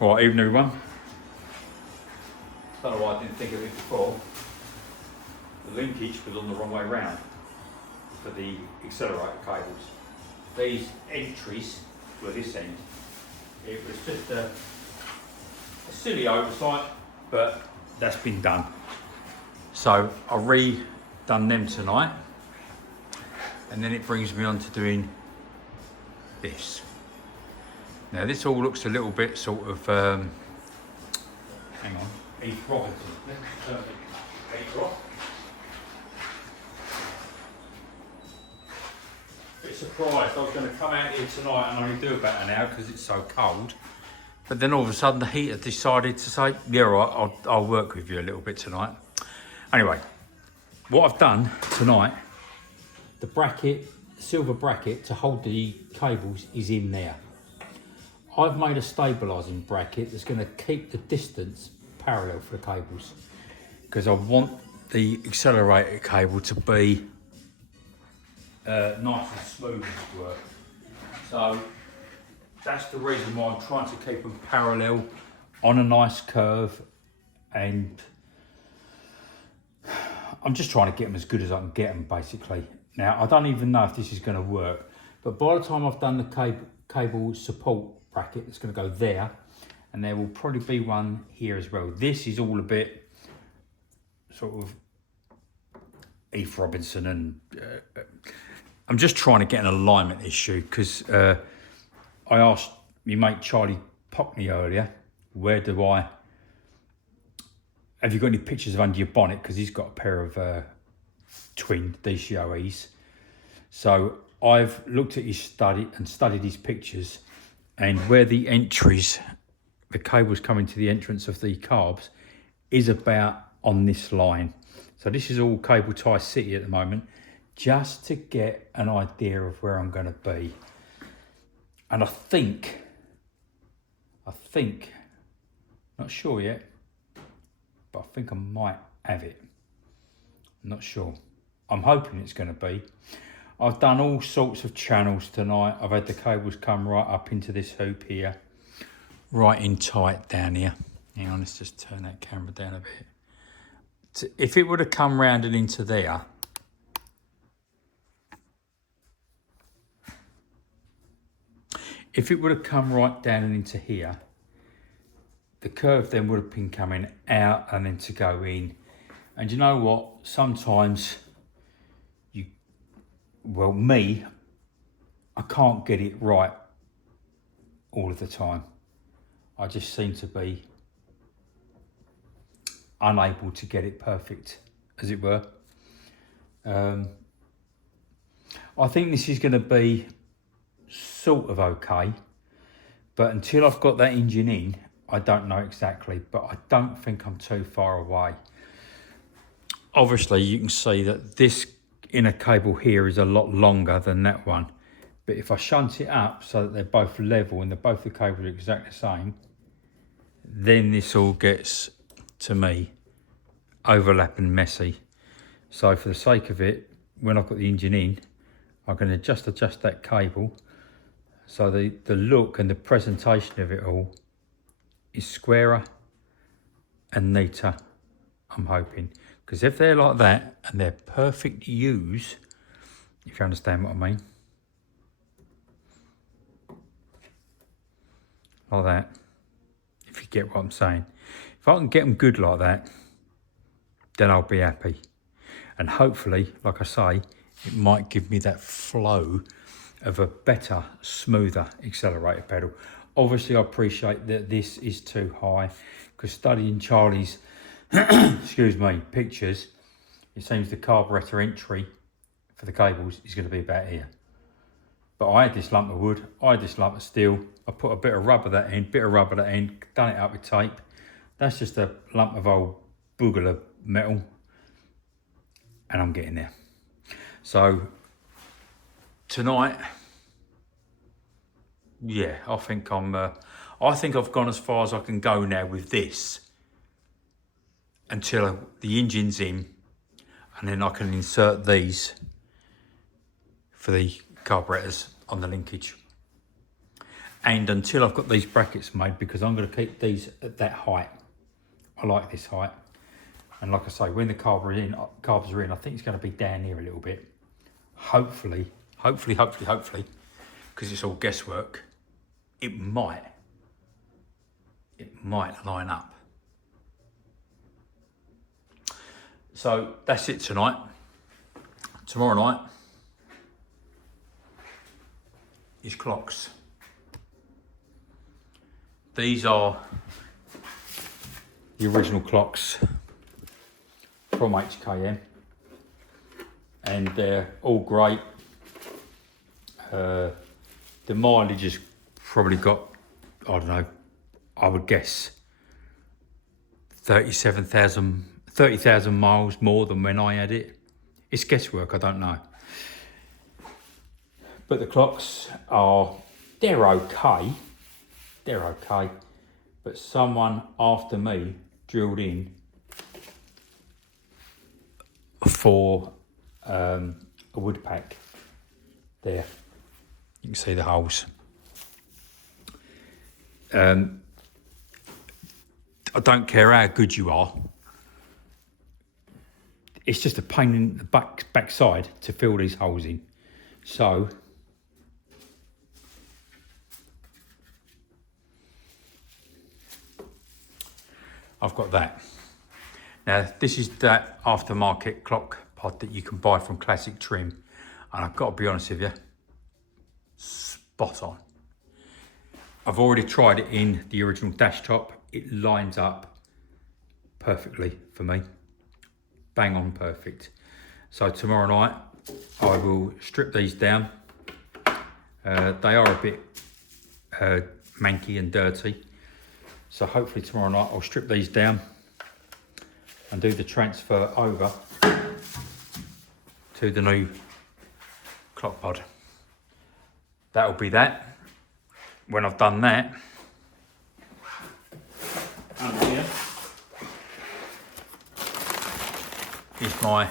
All right, evening everyone. Don't know why I didn't think of it before. The linkage was on the wrong way round for the accelerator cables. These entries were this end. It was just a silly oversight, but that's been done. So I redone them tonight, and then it brings me on to doing this. Now this all looks a little bit sort of, hang on, Heath Robinson. Let's turn the paper off. Bit surprised, I was going to come out here tonight and only do about an hour because it's so cold. But then all of a sudden the heater decided to say, yeah, right, I'll work with you a little bit tonight. Anyway, what I've done tonight, the bracket, silver bracket to hold the cables is in there. I've made a stabilising bracket that's going to keep the distance parallel for the cables, because I want the accelerator cable to be nice and smooth as work. So that's the reason why I'm trying to keep them parallel on a nice curve, and I'm just trying to get them as good as I can get them basically. Now I don't even know if this is going to work, but by the time I've done the cable support bracket that's going to go there, and there will probably be one here as well. This is all a bit sort of Heath Robinson, and I'm just trying to get an alignment issue, because I asked my mate Charlie Pockney earlier, have you got any pictures of under your bonnet, because he's got a pair of twin DCOEs. So I've looked at his studied his pictures, and where the entries, the cables coming to the entrance of the carbs, is about on this line. So this is all cable tie city at the moment, just to get an idea of where I'm going to be. And I think, not sure yet, but I think I might have it. I'm not sure. I'm hoping it's going to be. I've done all sorts of channels tonight. I've had the cables come right up into this hoop here, right in tight down here. Hang on, let's just turn that camera down a bit. If it would have come round and into there, if it would have come right down and into here, the curve then would have been coming out and then to go in. And you know what? Sometimes I can't get it right all of the time. I just seem to be unable to get it perfect, as it were. I think this is going to be sort of okay, but until I've got that engine in, I don't know exactly, but I don't think I'm too far away. Obviously you can see that this inner cable here is a lot longer than that one, but if I shunt it up so that they're both level and both the cables are exactly the same, then this all gets, to me, overlapping messy. So for the sake of it, when I've got the engine in, I'm going to just adjust that cable so the look and the presentation of it all is squarer and neater, I'm hoping. Because if they're like that and they're perfect U's, if you understand what I mean, like that, if you get what I'm saying, if I can get them good like that, then I'll be happy. And hopefully, like I say, it might give me that flow of a better, smoother accelerator pedal. Obviously I appreciate that this is too high, because studying Charlie's excuse me, pictures, it seems the carburetor entry for the cables is going to be about here. But I had this lump of wood, I had this lump of steel, I put a bit of rubber that end, done it up with tape. That's just a lump of old booger of metal, and I'm getting there. So tonight, yeah, I think I've gone as far as I can go now with this, until the engine's in, and then I can insert these for the carburetors on the linkage. And until I've got these brackets made, because I'm going to keep these at that height. I like this height. And like I say, when the carbs are in, I think it's going to be down here a little bit. Hopefully, because it's all guesswork, it might line up. So that's it tonight. Tomorrow night is clocks. These are the original clocks from HKM, and they're all great. The mileage has probably got, I don't know, I would guess 30,000 miles more than when I had it. It's guesswork, I don't know. But the clocks they're okay. But someone after me drilled in for a wood pack. There, you can see the holes. I don't care how good you are. It's just a pain in the backside to fill these holes in. So I've got that. Now this is that aftermarket clock pod that you can buy from Classic Trim, and I've got to be honest with you, spot on. I've already tried it in the original dash top. It lines up perfectly for me. Bang on perfect. So tomorrow night I will strip these down. They are a bit manky and dirty. So hopefully tomorrow night I'll strip these down and do the transfer over to the new clock pod. That'll be that. When I've done that, under here is my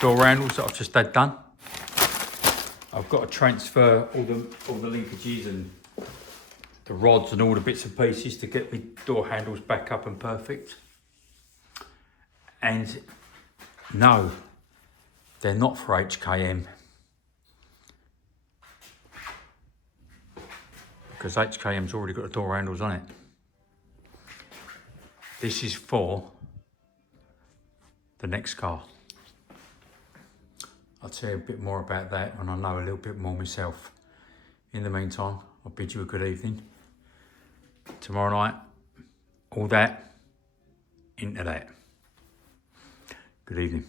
door handles that I've just had done. I've got to transfer all the linkages and the rods and all the bits and pieces to get my door handles back up and perfect. And no, they're not for HKM, because HKM's already got the door handles on it. This is for the next car. I'll tell you a bit more about that when I know a little bit more myself. In the meantime, I'll bid you a good evening. Tomorrow night, all that into that. Good evening.